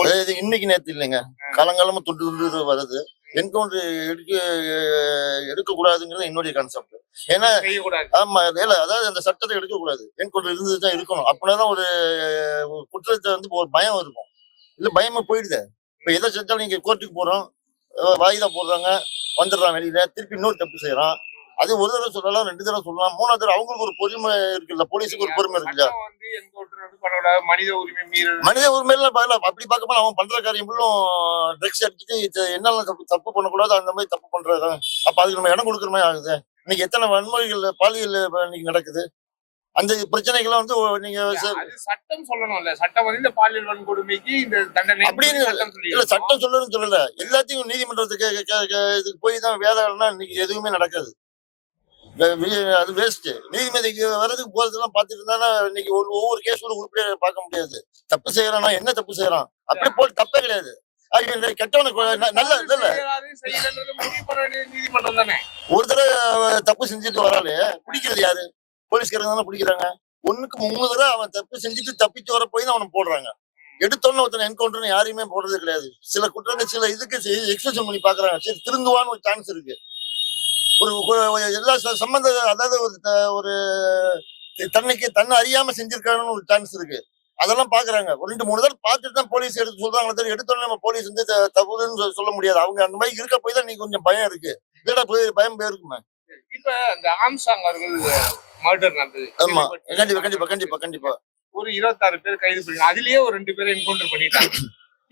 அதாவது இன்னைக்கு நேத்து இல்லைங்க. காலங்காலமா துண்டு துண்டு வருது. என்கவுண்டர் எடுக்க எடுக்க கூடாதுங்கிறது என்னுடைய கான்செப்ட் ஏன்னா ஆமா இல்ல அதாவது அந்த சட்டத்தை எடுக்க கூடாது என்கவுண்டர் இருந்துட்டு தான் இருக்கணும். அப்படின்னா ஒரு குற்றத்தை வந்து ஒரு பயம் இருக்கும். இல்ல பயமா போயிடுது. இப்ப எதை செஞ்சாலும் நீங்க கோர்ட்டுக்கு போறோம். வாய்தா போடுறாங்க. வந்துடுறான் வெளியில. திருப்பி இன்னொரு தப்பு செய்யறான். அது ஒரு தடவை சொல்லலாம் ரெண்டு தடவை சொல்லலாம். மூணாவது தடவை அவங்களுக்கு ஒரு பொறுமை இருக்குல்ல போலீஸுக்கு ஒரு பொறுமை இருக்குல்ல சட்டம் வந்து என்கவுண்டர் வந்து பண்ணக்கூடாது மனித உரிமை மீறல். மனித உரிமையில பதில அப்படி பார்க்க போனா அவன் பண்ற காரியம் ஃபுல்லும் ட்ரக்ஸ் அடிச்சுட்டு என்னெல்லாம் தப்பு தப்பு பண்ணக்கூடாது அந்த மாதிரி தப்பு பண்றாரு அப்ப அதுக்கு நம்ம இடம் கொடுக்குற மாதிரி ஆகுது. இன்னைக்கு எத்தனை வன்முறைகள் பாலியல் இன்னைக்கு நடக்குது? அந்த பிரச்சனைகள்லாம் வந்து நீங்க சட்டம் சொல்லணும்ல. சட்டம் வந்து இந்த பாலியல் வன்கொடுமைக்கு இந்த தண்டனை அப்படின்னு இல்ல. சட்டம் சொல்லணும்னு சொல்லல. எல்லாத்தையும் நீதிமன்றத்துக்கு போய் தான் வேலைன்னா இன்னைக்கு எதுவுமே நடக்காது. அது வேஸ்ட் நீதிமதிக்கு வர்றதுக்கு போறதெல்லாம் பார்த்துட்டு இருந்தா இன்னைக்கு ஒரு ஒவ்வொரு கேஸ் கூட உருப்படியா பார்க்க முடியாது. தப்பு செய்யறானா என்ன தப்பு செய்யறான்? அப்படி போட்டு தப்பே கிடையாது. ஒரு தடவை தப்பு செஞ்சுட்டு வராலே பிடிக்கிறது யாரு? போலீஸ்காரங்க தானே பிடிக்கிறாங்க. ஒண்ணுக்கு மூணு தடவை அவன் தப்பு செஞ்சுட்டு தப்பிச்சு வர போய் தான் அவனை போடுறாங்க. எடுத்தோன்னு ஒருத்தன் என்கவுண்டர் யாரையுமே போடுறது கிடையாது. சில குற்றங்கள் சில இதுக்கு எக்ஸ்பிரஷன் பண்ணி பாக்குறாங்க சரி திருந்துவான்னு ஒரு சான்ஸ் இருக்கு. ஒரு எல்லா சம்பந்த அதாவது ஒரு ஒரு தன்னைக்கு தன்னை அறியாம செஞ்சிருக்காருன்னு ஒரு சான்ஸ் இருக்கு. அதெல்லாம் பாக்குறாங்க. ஒரு ரெண்டு மூணு தடவை பார்த்துட்டு தான் போலீஸ் எடுத்து சொல்றாங்க. தெரியும் எடுத்தோன்னே நம்ம போலீஸ் வந்து த- தவறுன்னு சொல்ல- சொல்ல முடியாது. அவங்க அந்த மாதிரி இருக்க போய் தான் நீ கொஞ்சம் பயம் இருக்கு. இல்லடா போய் பயம் போயிருக்குமே இப்ப இந்த ஆம்சாங் அவர்கள் மர்டர் நடந்தது. ஆமா. கண்டிப்பா கண்டிப்பா கண்டிப்பா கண்டிப்பா. ஒரு இருபத்தாறு பேர் கைது பண்ணி அதுலயே ஒரு ரெண்டு பேரை என்கவுண்டர் பண்ணிட்டாங்க.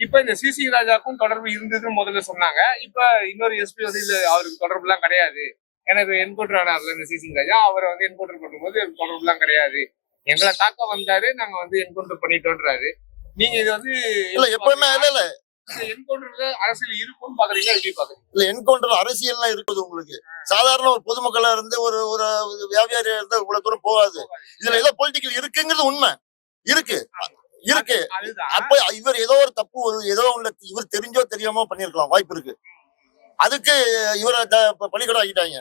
இப்ப இந்த சிசி ராஜாக்கும் தொடர்பு இருந்ததுன்னு முதல்ல சொன்னாங்க. இப்ப இன்னொரு எஸ்பி வந்து அவருக்கு தொடர்பு எல்லாம் கிடையாது எனக்கு என்கவுண்டர் ஆனார்ல இந்த சிசி ராஜா. அவரை வந்து என்கவுண்டர் பண்ணும்போது தொடர்பு எல்லாம் கிடையாது. எங்களை தாக்க வந்தாரு நாங்க வந்து என்கவுண்டர் பண்ணிட்டோன்றாரு. நீங்க இது வந்து இல்ல எப்பவுமே இல்ல இல்ல. என்கவுண்டர்ல அரசியல் இருக்கும்னு பாக்குறீங்களா? எப்படி பாக்குறீங்க? இல்ல என்கவுண்டர் அரசியல்லாம் இருக்குது உங்களுக்கு. சாதாரண ஒரு பொதுமக்களா இருந்து ஒரு ஒரு வியாபாரியா இருந்தா இவ்வளவு தூரம் போகாது. இதுல ஏதோ பொலிட்டிக்கல் இருக்குங்கிறது உண்மை. இருக்கு. இருக்கு. அப்ப இவர் ஏதோ ஒரு தப்பு ஏதோ ஒண்ணு இவர் தெரிஞ்சோ தெரியாமோ பண்ணிருக்கலாம் வாய்ப்பு இருக்கு. அதுக்கு இவரை த- ப- பலிகடை ஆக்கிட்டாங்க.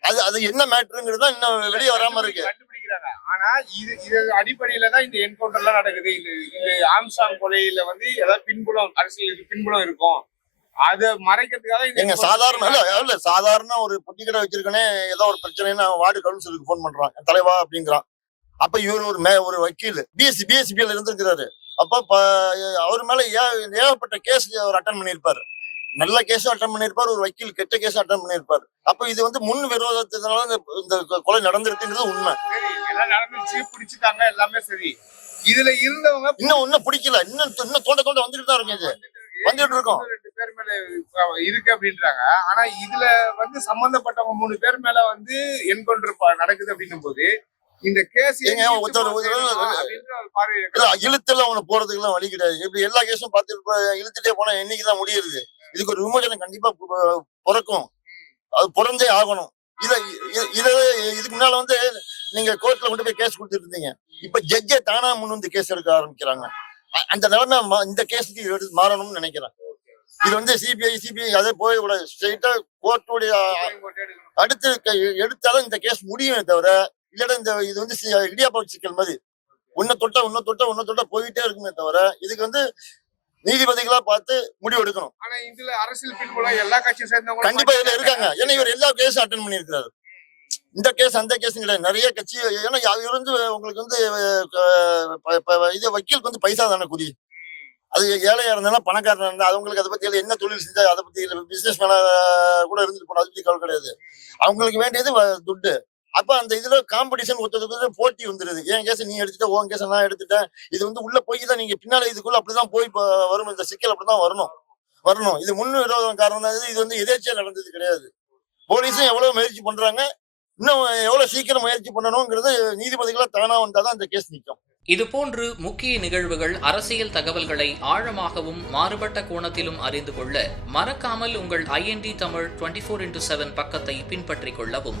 அது அது என்ன மேட்ருங்கிறது தான் இன்னும் வெளியே வராம இருக்கு. ஆனா இது இது அடிப்படையில தான் இந்த என்கவுண்டர் எல்லாம் நடக்குது. இந்த இந்த ஆம்சாங் கொலையில வந்து ஏதாவது பின்புலம் அரசியலுக்கு பின்புலம் இருக்கும். அதை மறைக்கிறதுக்காக எங்க சாதாரண இல்ல சாதாரண ஒரு பொட்டி கடை வச்சிருக்கனே ஏதோ ஒரு பிரச்சனைன்னு வார்டு கவுன்சிலுக்கு ஃபோன் பண்றான். "என் தலைவா அப்படிங்கிறான். அப்ப இவர் ஒரு மே ஒரு வக்கீல். பிஎஸ்சி பிஎஸ்சிபியில் இருந்திருக்கிறாரு. அப்ப அவர் மேல ஏகப்பட்ட கேஸ் அவர் அட்டன் பண்ணியிருப்பாரு. நல்ல கேஸும் அட்டன் பண்ணியிருப்பார் ஒரு வக்கீல் கெட்ட கேஸும் அட்டன் பண்ணியிருப்பார். அப்ப இது வந்து முன் விரோதத்தினால இந்த- கொலை நடந்திருக்குங்கிறது உண்மை. எல்லாம் நடந்துச்சு பிடிச்சிட்டாங்க எல்லாமே சரி. இதுல இருந்தவங்க இன்னும் இன்னும் பிடிக்கல. இன்னும் இன்னும் தோண்ட தோண்ட வந்துட்டு தான் இருக்கு இது. வந்துட்டு இருக்கோம். ரெண்டு பேர் மேல இருக்கு அப்படின்றாங்க. ஆனா இதுல வந்து சம்பந்தப்பட்டவங்க மூணு பேர் மேல வந்து என்கவுண்டர் நடக்குது அப்படின்னும் போது இந்த கேஸ் இழுத்துல அவனை போறதுக்குலாம் வழி கிடையாது. இப்படி எல்லா கேஸும் பார்த்து இழுத்துட்டே போனா என்னைக்குதான் முடியுது இதுக்கு ஒரு விமோசனம் கண்டிப்பா பிறக்கும். அது பிறந்தே ஆகணும். இத இத இதுக்கு முன்னால வந்து நீங்க கோர்ட்ல கொண்டு போய் கேஸ் கொடுத்துட்டு இருந்தீங்க. இப்ப ஜட்ஜே தானா முன் வந்து கேஸ் எடுக்க ஆரம்பிக்கிறாங்க. அந்த நிலைமை இந்த கேஸுக்கு எடுத்து மாறணும்னு நினைக்கிறேன். இது வந்து சிபிஐ சிபிஐ அதே போய் கூட ஸ்ட்ரெயிட்டா கோர்ட்டுடைய அடுத்து எடுத்தாலும் இந்த கேஸ் முடியுமே தவிர இல்லடா இந்த இது வந்து இடியாப்பம் சிக்கல் மாதிரி. உன்னை தொட்டா உன்னை தொட்டா உன்னை தொட்டா போயிட்டே இருக்குமே தவிர இதுக்கு வந்து நீதிபதிகளா பார்த்து முடிவு எடுக்கணும். ஆனா இதுல அரசியல் பின்புலம் எல்லா கட்சியும் சேர்ந்தவங்க கண்டிப்பா இதுல இருக்காங்க. ஏன்னா இவர் எல்லா கேஸும் அட்டன் பண்ணியிருக்கிறாரு. இந்த கேஸ் அந்த கேஸ் கிடையாது. நிறைய கட்சி ஏன்னா இவர் வந்து உங்களுக்கு வந்து இது வக்கீலுக்கு வந்து பைசா தானே குறி அது ஏழையா இருந்தாலும் பணக்காரனா இருந்தா அவங்களுக்கு அதை பத்தி என்ன தொழில் செஞ்சா அதை பத்தி பிசினஸ் மேன கூட இருந்துட்டு போனா அதை பத்தி கவலை கிடையாது. அவங்களுக்கு வேண்டியது துட்டு. அப்ப அந்த இதுல காம்படிஷன் ஒருத்தருக்கு போட்டி வந்துருது. என் கேஸ் நீ எடுத்துட்ட உன் கேஸ் நான் எடுத்துட்டேன் இது வந்து உள்ள போய் தான் நீங்க பின்னால இதுக்குள்ள அப்படிதான் போய் வரும். இந்த சிக்கல் அப்படிதான் வரணும். வரணும். இது முன் விரோதம் காரணம் இது. இது வந்து எதேச்சியா நடந்தது கிடையாது. போலீஸும் எவ்வளவு முயற்சி பண்றாங்க இன்னும் எவ்வளவு சீக்கிரம் முயற்சி பண்ணணுங்கிறது நீதிபதிகளா தானா வந்தாதான் இந்த கேஸ் நிற்கும் இதுபோன்று முக்கிய நிகழ்வுகள் அரசியல் தகவல்களை ஆழமாகவும் மாறுபட்ட கோணத்திலும் அறிந்து கொள்ள மறக்காமல் உங்கள் IND Tamil twenty four into seven பக்கத்தை பின்பற்றிக் கொள்ளவும்.